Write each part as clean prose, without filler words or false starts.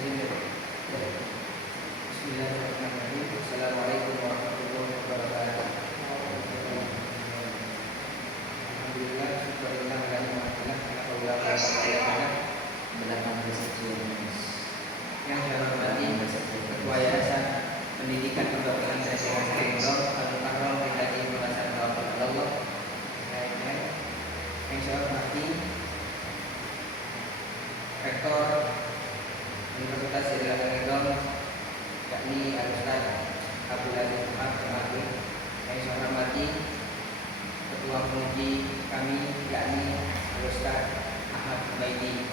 Bismillahirrahmanirrahim. Assalamualaikum warahmatullahi wabarakatuh. Alhamdulillah, syukurillah yang saya hormati Ketua Yayasan Pendidikan Pondok Pesantren Al-Mukarram Al-Mukarram Bidai Pembahasan Tawakal Allah. Yang saya hormati Rektor Universitas Al-Mukarram, yakni Al-Ustaz Abdul Aziz Ahmad Al-Mahdi. Yang saya hormati Ketua Penguji kami, yakni Al-Ustaz Ahmad Ubaidi.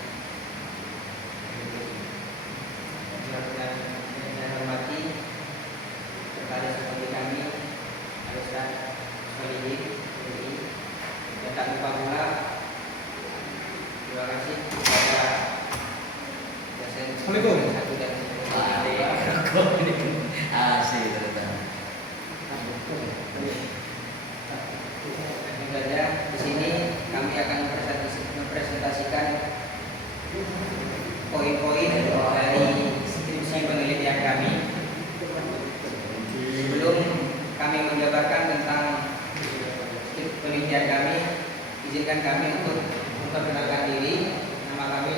Yang saya hormati kepada seperti kami Al-Ustaz Solihin, dan tak lupa pula terima kasih kepada dosen satu dan di sini kami akan mempresentasikan poin-poin dari skripsi penelitian kami. Sebelum kami menjabarkan tentang penelitian kami, izinkan kami untuk memperkenalkan diri. Nama kami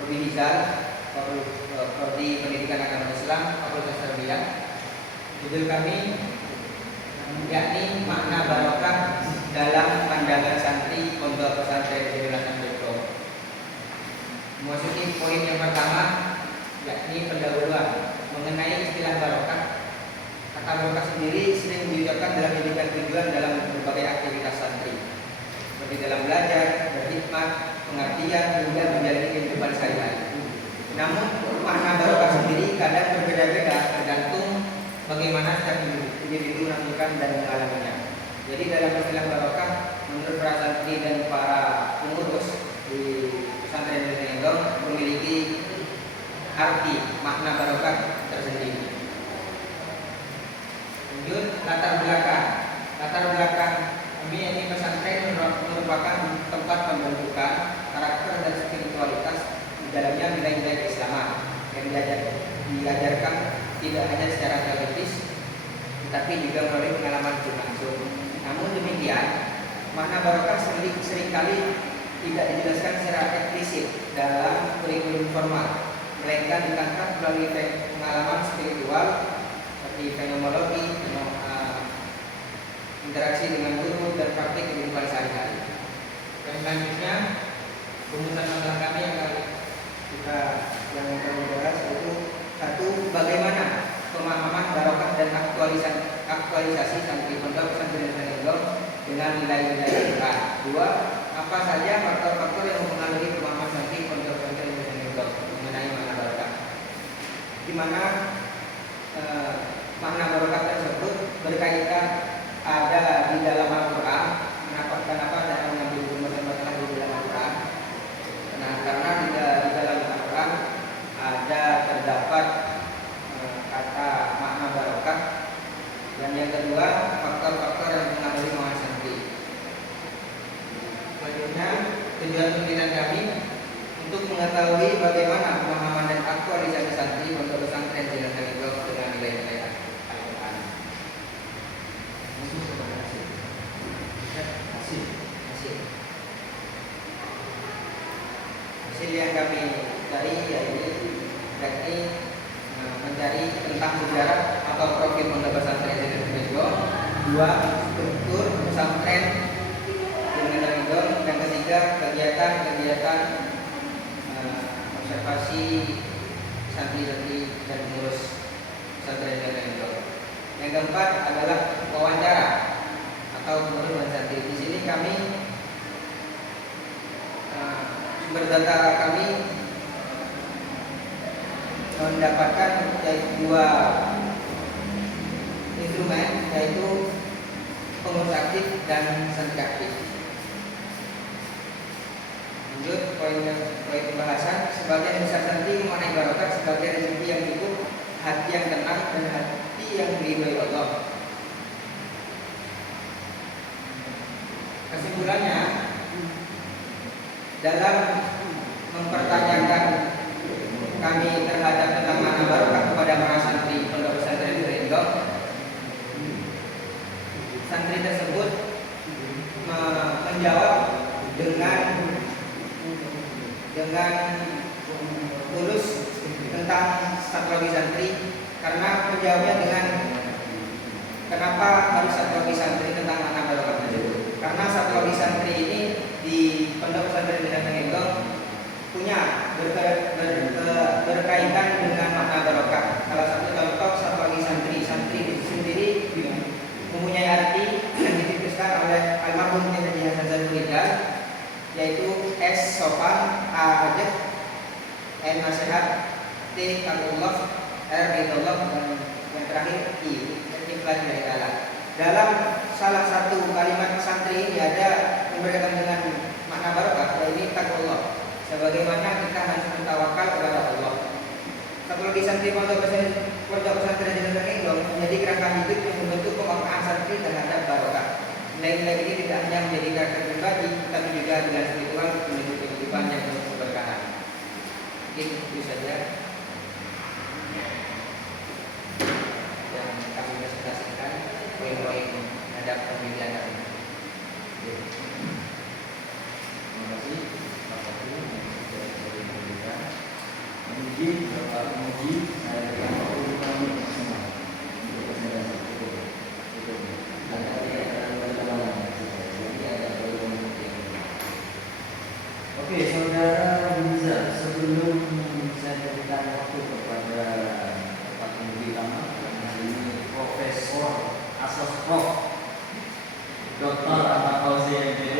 Robi Hizal, Prodi Pendidikan Agama Islam, Fakultas Tarbiyah. Judul kami yakni makna barokah dalam pandangan santri Pondok Pesantren Al-Mukarram. Memasuki poin yang pertama, yakni pendahuluan mengenai istilah barokah. Kata barokah sendiri sering diucapkan dalam menjadikan tujuan dalam berbagai aktivitas santri, seperti dalam belajar, berkhidmat, pengertian, hingga menjalani kehidupan sehari-hari. Namun makna barokah sendiri kadang berbeda-beda tergantung bagaimana setiap individu melakukan dan mengalaminya. Jadi dalam istilah barokah, menurut para santri dan para pengurus di pesantren Al-Mukarram memiliki arti makna barokah tersendiri. Lanjut, latar belakang kami ini pesantren merupakan tempat pembentukan karakter dan spiritualitas. Di dalamnya nilai-nilai keislaman yang diajarkan tidak hanya secara teoritis, tetapi juga melalui pengalaman langsung. Namun demikian, makna barokah seringkali tidak dijelaskan secara eksplisit dalam kurikulum formal, melainkan ditangkap melalui pengalaman spiritual seperti fenomenologi, interaksi dengan guru, dan praktik kehidupan sehari-hari. Dan selanjutnya, rumusan masalah kami yang kami bahas yaitu: satu, bagaimana pemahaman barokah dan aktualisasi santri Pondok Pesantren Al-Mukarram dengan nilai-nilai Al-Quran. Dua, apa saja faktor-faktor yang mempengaruhi pemahaman santri Pondok Pesantren Al-Mukarram mengenai makna barokah. Di mana makna barokah tersebut berkaitan ada di dalam Al-Quran. Kenapa saya mengambil masalah di dalam Al-Quran? Nah, karena di dalam Al-Quran ada terdapat kata makna barokah. Dan yang kedua, faktor-faktor yang mempengaruhi pemahaman santri. Selanjutnya, tujuan pimpinan kami untuk mengetahui bagaimana pemahaman dan aktualisasi santri Pondok Pesantren Al-Mukarram dengan nilai-nilai Al-Quran. Hasil yang kami cari yakni mencari tentang sejarah atau profil Pondok Pesantren Al-Mukarram, dua, struktur pesantren Al-Mukarram, dan ketiga, kegiatan observasi santri-santri dan pengurus pesantren Al-Mukarram. Yang keempat adalah wawancara atau pengurus santri. Di sini kami sumber data kami mendapatkan dua instrumen, yaitu pengurus aktif dan santri aktif. Lanjut, poin pembahasan. Sebagian besar santri memaknai barokah sebagai rezeki yang cukup, hati yang tenang, dan hati yang diridhoi Allah. Kesimpulannya, dalam mempertanyakan kami terhadap tentang makna barokah kepada para santri pondok pesantren Ridho. Santri tersebut menjawab dengan tulus tentang satologi santri, karena menjawabnya dengan kenapa harus satologi santri tentang makna barokah tersebut. Karena satologi santri ini di pondok pesantren Ridho punya berkaitan dengan makna barokah. Salah satu contoh satologi santri itu sendiri mempunyai arti yang dicetuskan oleh almarhum Haji Hasan Zanuridal, yaitu S sopan, A ajak, N nasihat, T takullah, R ridallah, dan yang terakhir I ikhlas dari Allah. Dalam salah satu kalimat santri ini ada yang berkaitan dengan makna barokah, yaitu takullah. Sebagaimana kita harus bertawakal kepada Allah. Satologi santri pondok pesantren Ridho menjadi kerangka hidup yang membentuk pemaknaan santri terhadap barokah. Nilai-nilai ini tidak hanya menjadi karakter pribadi, tapi juga dengan spiritual menuju kehidupan yang penuh keberkahan. Mungkin itu saja yang kami presentasikan, poin-poin terhadap pemilihan kami. Terima kasih Pak Fatih sudah memberikan menguji Bapak menguji saya berikan waktu kami semua untuk presentasi itu. Oke, saudara Biza, sebelum saya berikan waktu kepada Pak Menguji utama hari ini Profesor Asros Prof Dr. Ahmad Fauzi MPD,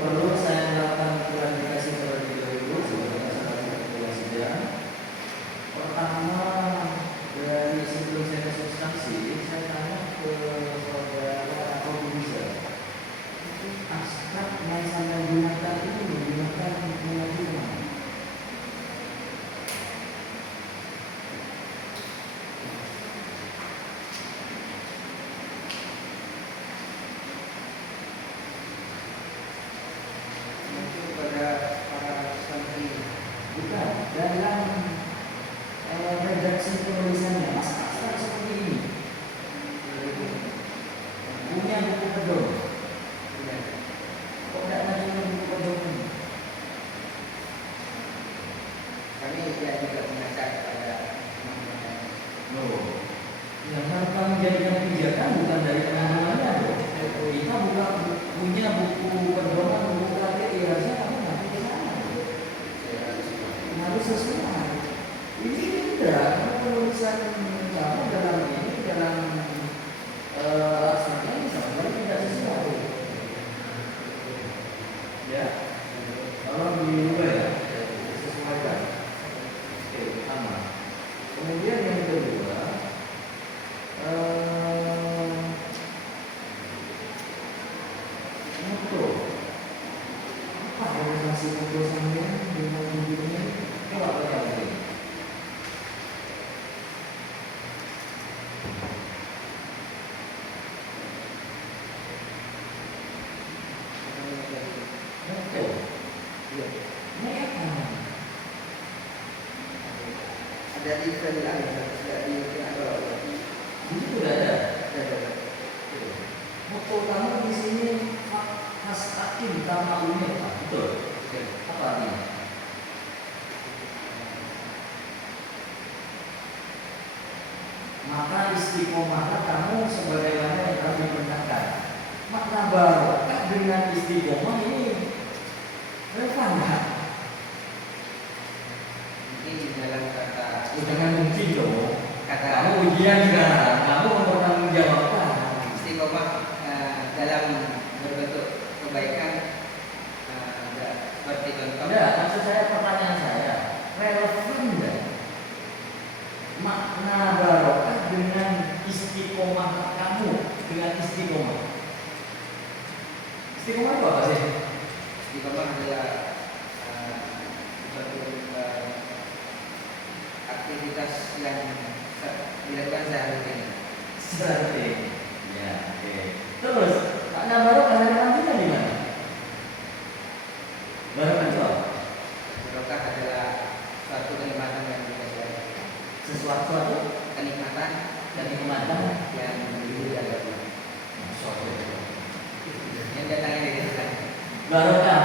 perlu saya melakukan klarifikasi terlebih dahulu sebagai masalah ketua sidang. Pertama, dari sebelum saya ke substansi, saya tanya ke saudara Biza, aspek yang saya gunakan ini menggunakan pengajuan. Bukan, dalam redaksi penulisannya Mas abstrak seperti ini. Punya buku pedong. Kok tidak ngajukan buku pedong ini? Kami tidak juga mengaca kepada Yang harus kami jadikan pijakan bukan dari pengambilannya. Kita bukan punya buku pedoman, buku KTI saja, kami nggak ke sana. Harus sesuai. Ini tidak penulisan kamu dalam ini dalam abstraknya ini sebenarnya tidak sesuai. Ya, tolong diubah ya, sesuaikan. Oke, aman. Kemudian yang kedua, foto. Apa relasi foto sampean dengan videonya? Coba lihat ini. Foto. Ini apa? ada di Ferian, ada di Ini sudah ada. Foto kamu di sini khas akin sama unit, Pak. Betul. Apa artinya? Maka istiqomah kamu sebagaimana yang kami perintahkan. Makna barokah dengan istiqomah ini relevan nggak? mungkin di dalam kata Jangan mungkin dong. kata Kamu ujian sekarang, kamu mempertanggungjawabkan. istiqomah dalam berbentuk kebaikan, seperti contoh Enggak, maksud saya pertanyaan saya relevan nggak? Makna barokah dengan istiqomah kamu dengan istiqomah. Istiqomah itu apa sih? istiqomah adalah suatu aktivitas yang dilakukan sehari-hari. Seperti ya, oke. Terus makna barokah relevansinya di mana? Barokah itu apa? Barokah adalah suatu kenikmatan yang bisa saya sesuatu kenikmatan dan nikmatan yang itu dari Allah. yang datangnya dari Tuhan. Barokah,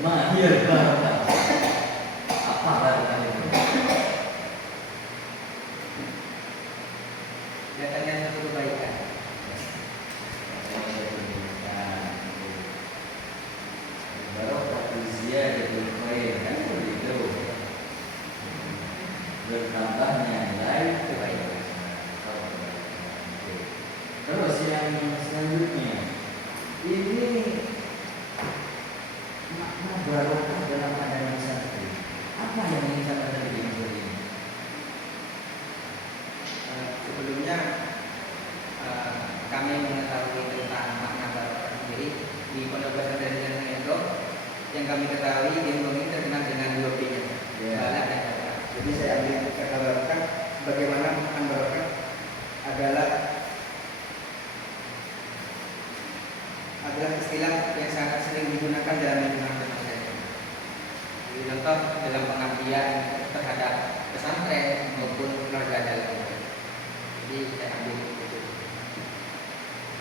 mahir barokah. Apa barokah itu? Datangnya suatu kebaikan. Barokah ziyadatul khair, kan begitu. Bertambahnya nilai kebaikan. Terus yang selanjutnya, ini makna barokah dalam pandangan santri. Apa yang ingin saya katakan ini? Sebelumnya kami mengetahui tentang makna barokah sendiri di Pondok Pesantren Endo. Yang kami ketahui di Endo ini terkenal dengan dua P-nya, balak dan barokah. Jadi saya ambil kata barokah, bagaimana makna barokah adalah istilah yang sangat sering digunakan dalam lingkungan pesantren. Jadi contoh dalam pengabdian terhadap pesantren maupun keluarga dalam. Jadi saya ambil itu.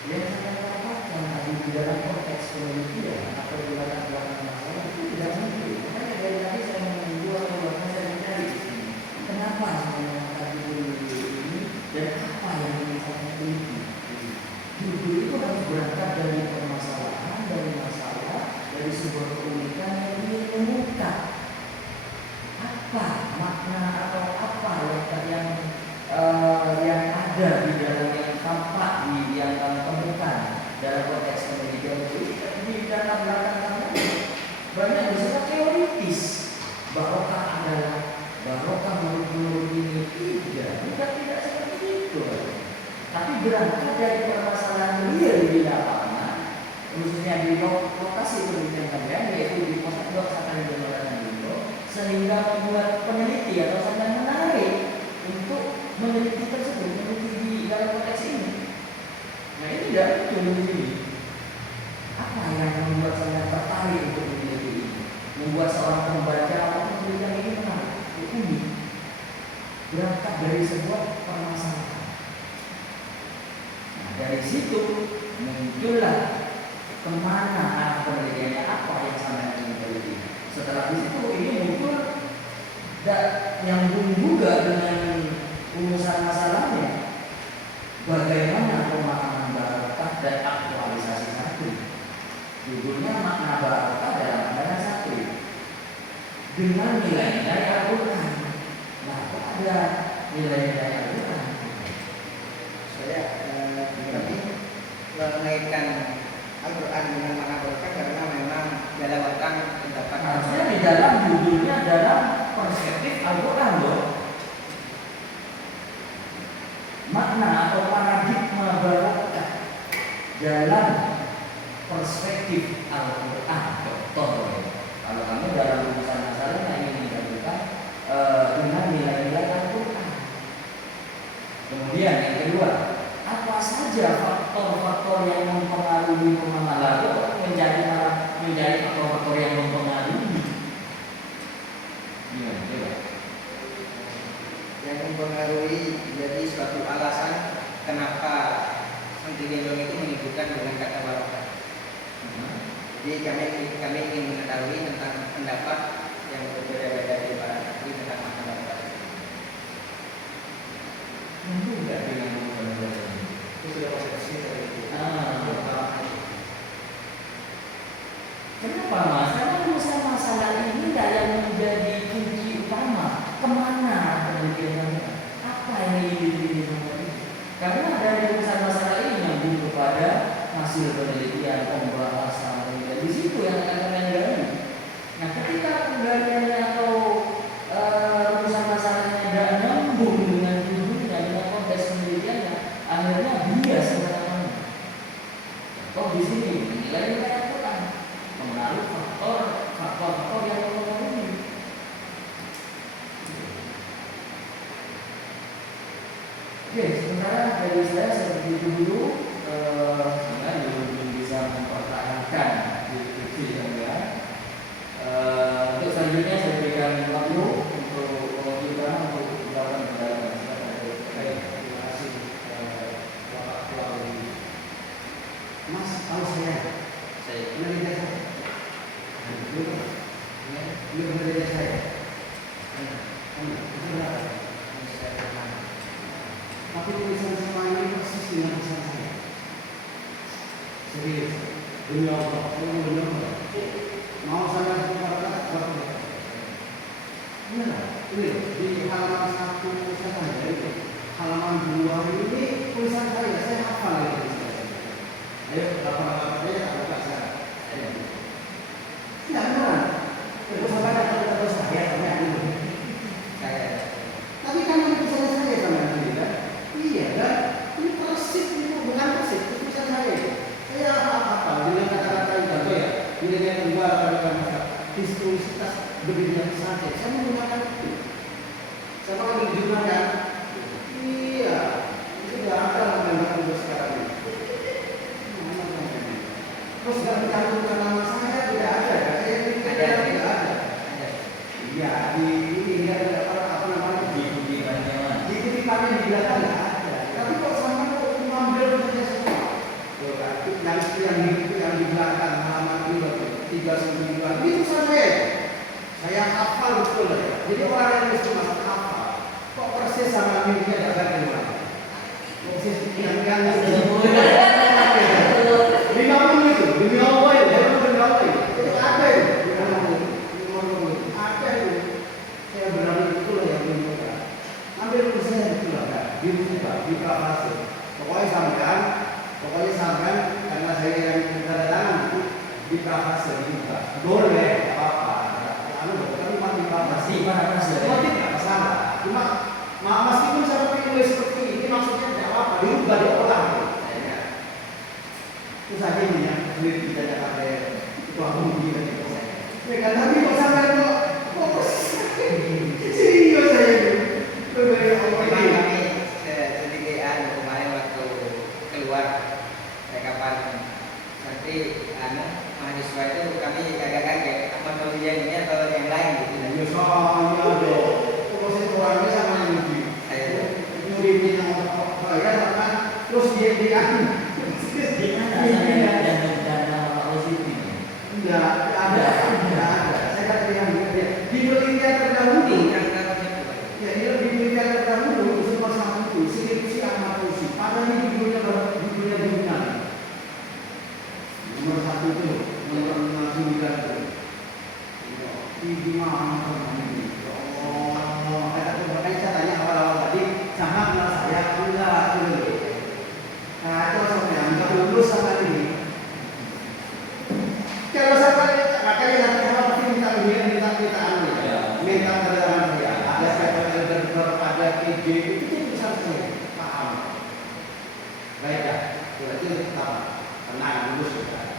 Yang saya katakan tadi di dalam konteks penelitian atau di dalam belakang masalah itu tidak mungkin. Makanya dari tadi saya menunggu atau bahkan saya mencari di sini. Kenapa saya mengatakan ini dan apa yang ingin saya teliti? Judul itu harus berangkat dari permasalahan, dari masalah, dari sebuah keunikan yang ingin mengungkap apa makna atau apa yang ada di dalam yang tampak di yang kami temukan dalam konteks pendidikan itu di dalam belakang kami banyak bersifat teoritis. Barokah adalah barokah menurut ini tidak seperti itu. Tapi berangkat dari permasalahan real di lapangan, khususnya di lokasi penelitian kalian, yaitu di Pusat Pesantren Donor Indo, sehingga membuat peneliti atau sampai menarik untuk meneliti tersebut, meneliti di dalam konteks ini. Nah ini tidak betul di sini. Apa yang membuat saya tertarik untuk meneliti ini? Membuat seorang pembaca atau penelitian ini menarik, unik. Berangkat dari sebuah permasalahan. Dari situ muncullah kemana arah penelitiannya, apa yang sama ingin teliti. Setelah di situ ini muncul nyambung juga dengan rumusan masalahnya. Bagaimana pemahaman barokah dan aktualisasi santri. Judulnya makna barokah dalam pandangan santri dengan nilai-nilai Al-Quran. Nah, ada nilai-nilai Al-Quran. Saya kami mengaitkan Al-Quran dengan makna barokah karena memang dalam Al-Quran terdapat harusnya di dalam judulnya dalam perspektif Al-Quran loh. Makna atau paradigma barokah dalam perspektif Al-Quran. Contoh, kalau kamu dalam urusan masalahnya ingin menjadikan dengan nilai-nilai Al-Quran. Kemudian yang kedua, apa saja faktor-faktor yang mempengaruhi pemahaman atau menjadi faktor-faktor yang mempengaruhi? Gimana? yang mempengaruhi jadi suatu alasan kenapa santri gendong itu menyebutkan dengan kata barokah. Jadi kami ingin mengetahui tentang pendapat yang berbeda-beda dari para santri tentang makna barokah. Tentu tidak dengan berbeda. Itu sudah persepsi dari itu. Kenapa mas? Karena urusan masalah ini tidak yang menjadi kunci utama. Kemana penelitiannya? Apa yang ingin diteliti? Karena dari urusan masalah ini nyambung kepada hasil penelitian, pembahasan, dan di situ yang akan kalian gali. Nah, ketika penggaliannya atau urusan masalahnya tidak nyambung dengan judulnya, dengan konteks penelitiannya, akhirnya bias kemana-mana. Oh di sini nilai-nilai Al-Quran mengaruh faktor yang mempengaruhi. Oke, sementara dari saya seperti itu dulu. Saya belum bisa mempertahankan di kecil dan untuk selanjutnya saya berikan waktu belum berbeda saya. Itu berapa? Tapi tulisan semua ini persis dengan tulisan saya. Serius, demi Allah, saya belum mau saya berkata berapa? Benar, ini di halaman 1 saya tanya itu, halaman 2 ini tulisan saya hafal ya tulisan saya. Ayo, laporan saya ada saya. Tidak benar. Itu sampai kata saya tanya ini. Tapi kan yang tulisan saya sama ini kan? Iya kan? Ini persis, ini bukan persis, itu tulisan saya. Saya apa? Dengan kata-kata yang contoh ya, nilainya kedua pada masa historisitas berdirinya pesantren. Saya menggunakan itu. Saya kalau di jurnal kan? Iya, itu tidak ada yang untuk sekarang ini. Terus tidak mencantumkan nama saya tidak ada. Saya tidak ada. Iya, di ini ada apa namanya? Di kutipannya di belakang tidak ada. Tapi kok sama kok mengambil saja semua. Yang di belakang halaman ini 392 itu saya hafal betul ya. Jadi orang yang mesti masuk hafal. Kok persis sama mimpi ada bagaimana? Persis yang lima puluh itu, demi Allah itu, demi Allah itu. Itu ada itu, ada itu. Saya berani itulah yang dibuka. Ambil tulisannya itulah kan, dibuka, dikasih. Pokoknya sampai karena saya yang tanda tangan itu dikasih dibuka. Boleh apa? Tapi mati masih tidak masalah. Cuma meskipun saya pilih seperti ini maksudnya tidak apa-apa. Dirubah diolah. Itu saja ini yang sulit kita pakai itu aku mungkin itu. Mereka tapi kok sampai kok serius saya itu. Memang kami sedikit kemarin waktu keluar rekapan seperti mahasiswa itu kami agak kaget apa nulisan ini atau yang lain gitu. Ya soalnya dong. Proses orangnya sama yang lebih. Saya muridnya yang saya sama terus dia Tidak ada. Saya kata yang di penelitian terdahulu. Ya dia di penelitian terdahulu itu pasal itu skripsi amat usi. Padahal ini judulnya jurnal. Nomor 1 itu nomor 9 itu. Ini gimana ini? Oh, makanya saya tanya awal-awal tadi sama kenal saya enggak gitu. Nah itu sampai enggak lulus sama ini. Kalau sampai makanya nanti sama pasti minta keterangan dia. Ada saya ada PJ itu bisa saya paham. Baik ya, berarti tetap tenang lulus sudah.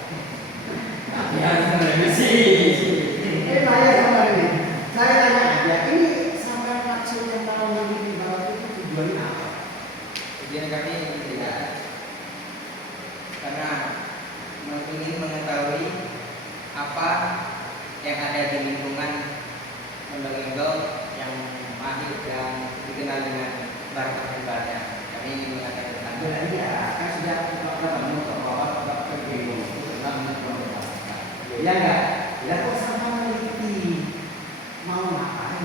Saya tanya aja, ini sampai maksud yang tahu di bawah itu tujuannya apa? Tujuan kami tidak, karena ingin mengetahui apa yang ada di lingkungan lembaga yang mahir dan dikenal dengan barat-baratnya. Kami ingin mengatakan tentang Berarti ya, kan sudah bangun bapak bingung ya enggak? Ya kok sama meneliti mau ngapain?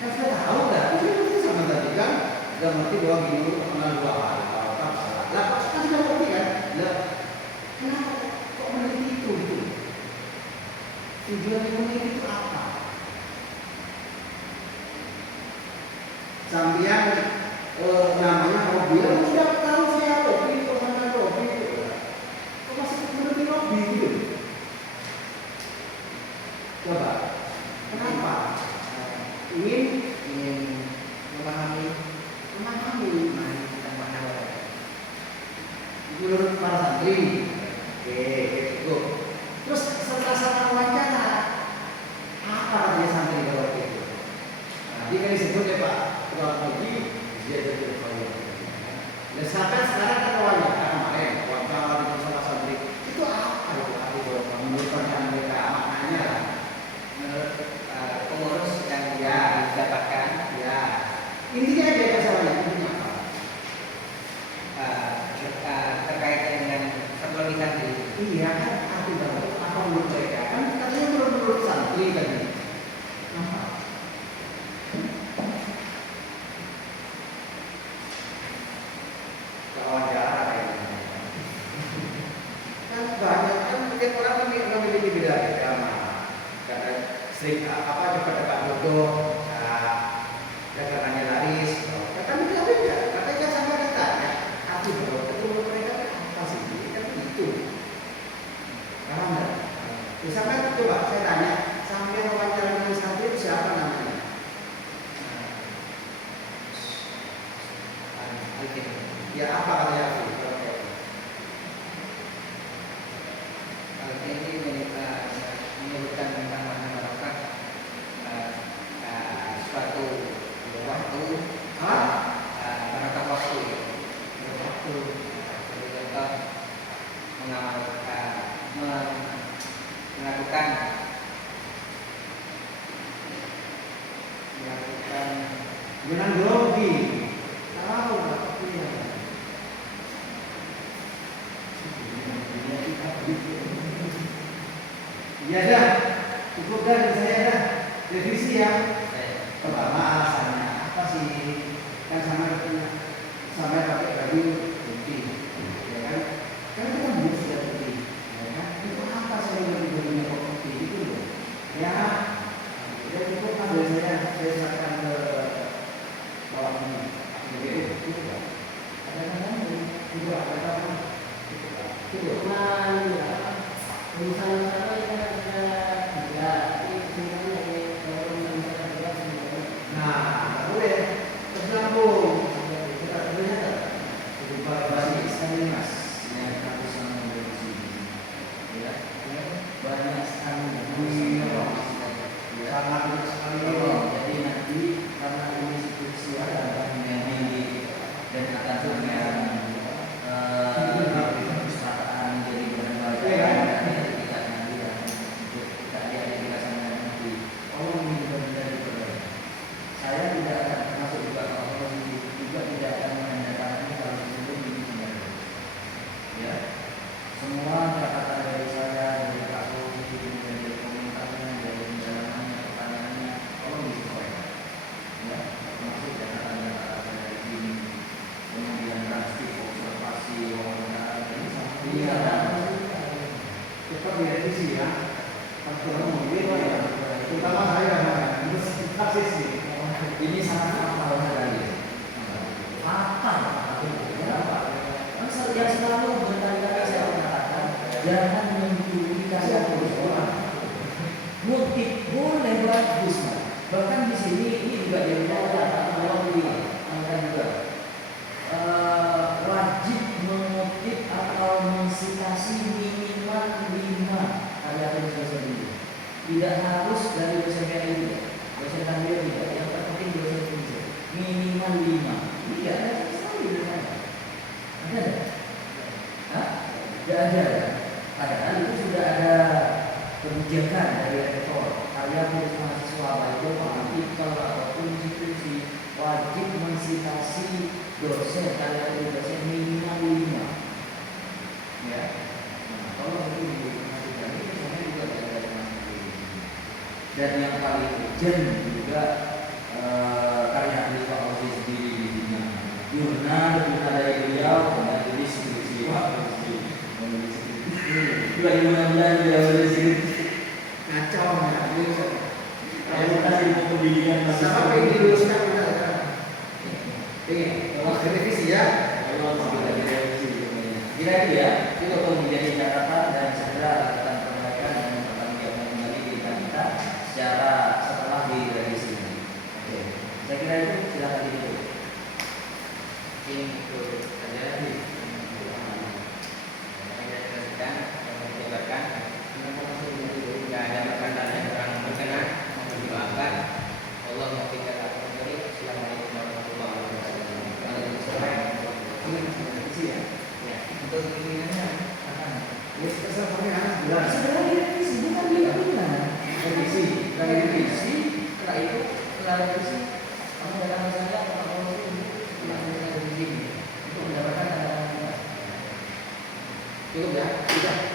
Kan sudah tahu kan? Itu sama tadi kan? Sudah ngerti bahwa gini mengenal dua hal. Lah kok kan sudah ngerti kan? Lah kenapa kok meneliti itu? Tujuan meneliti itu apa? Sambian namanya hobi. Lah sudah tahu saya hobi, kok sama hobi? Kok masih meneliti hobi gitu? Coba, kenapa? Ingin memahami tentang mana menurut para santri. Oke, cukup. Terus setelah saya wawancara, apa dia santri kalau itu? Nah, dia kan disebut ya Pak, kalau lagi dia jadi kepala. Dan sampai sekarang kan wawancara kemarin, wawancara di sama santri itu apa itu? Menurut pandangan mereka maknanya lah. pengurus yang dia didapatkan Ya, intinya aja masalahnya intinya apa? terkait dengan satuan santri. Iya kan arti baru apa menurut mereka kan katanya menurut santri tadi sering apa kepada Pak Dodo, dagangannya laris. Kata mereka beda, katanya sama datanya. Tapi bro, itu mereka apa sih? Kan itu. Paham nggak? Ya, sampai coba saya tanya, sampai wawancara dengan santri itu siapa namanya? Ya apa katanya Afi? Ini menyebutkan tentang makna barokah, suatu waktu, barokah waktu, waktu, contoh mengamalkan, melakukan Jangan grogi. Tahu nggak? Ya dah, cukup dah dari saya dah. Revisi ya. Pertama alasannya apa sih? Kan sama pakai baju putih, ya kan? Kan kita baju sudah putih, ya kan? Itu apa saya bajunya kok putih itu loh? Ya, ya cukup kan dari saya serahkan ke bawah ini. Jadi itu kan. Kadang-kadang juga ada apa? Itu kan ya. Nah, boleh tersambung. Kita terlihat bahasa Islam mas, yang aku sama ya, banyak sekali sangat sekali. Jadi nanti karena ini institusi ada banyak dan akan punya kesempatan jadi benar-benar saya tidak akan masuk juga kalau juga tidak akan menandatangani kalau sebelum ini kembali. Ya, semua catatan dari saya, dari Pak Rosi, dari komentarnya, dari penjelasannya, pertanyaannya, tolong disesuaikan. Ya, termasuk catatan-catatan dari sini, kemudian drastik observasi, wawancara ini sampai cepat direvisi ya. Kalau mungkin ya, terutama saya harus sih. Ini sangat fatal sekali. Fatal. Kenapa? Yang selalu berkali-kali saya katakan, jangan mencuri karya terus orang. Motif boleh bagus, bahkan di sini ini juga dari orang di angka juga wajib mengutip atau mensitasi minimal 5 karya tulis sendiri. Tidak harus dari dosen PNI, dosen tambahan tidak. Yang terpenting dosen tulis minimal 5. Tidak ada sekali di sana. Ada? Hah? Tidak ada. Padahal itu sudah ada kebijakan dari rektor. Karya tulis mahasiswa baik itu artikel ataupun institusi wajib mensitasi dosen karya tulis dosen minimal 5. Ya. Nah, kalau itu diperhatikan ini sebenarnya juga ada. Dan yang paling urgent juga karya tulis Pak Ozi sendiri di dunia. Jurnal dari beliau dan tulis skripsi Pak Ozi. Menulis skripsi. 2016 beliau menulis skripsi. Kacau ya. Saya kasih pendidikan sama pengen diluluskan udah. Pengen. Kalau revisi ya. Kalau sudah direvisi. Kira itu ya. Itu akan menjadi catatan dan segera akan perbaikan dan memperbaiki kembali diri kita secara setelah direvisi. Oke. Saya kira itu silakan ditutup. Ini itu saja di saya menjelaskan tidak ada perkataan yang kurang berkenan mohon dimaafkan. Allah muwaffiq ila aqwamit thoriq. Assalamualaikum warahmatullahi wabarakatuh. Ya, untuk pimpinannya akan Sebenarnya direvisi bukan dilakukan. Revisi, setelah itu setelah revisi kamu datang ke saya atau kamu itu mendapatkan cukup ya, sudah.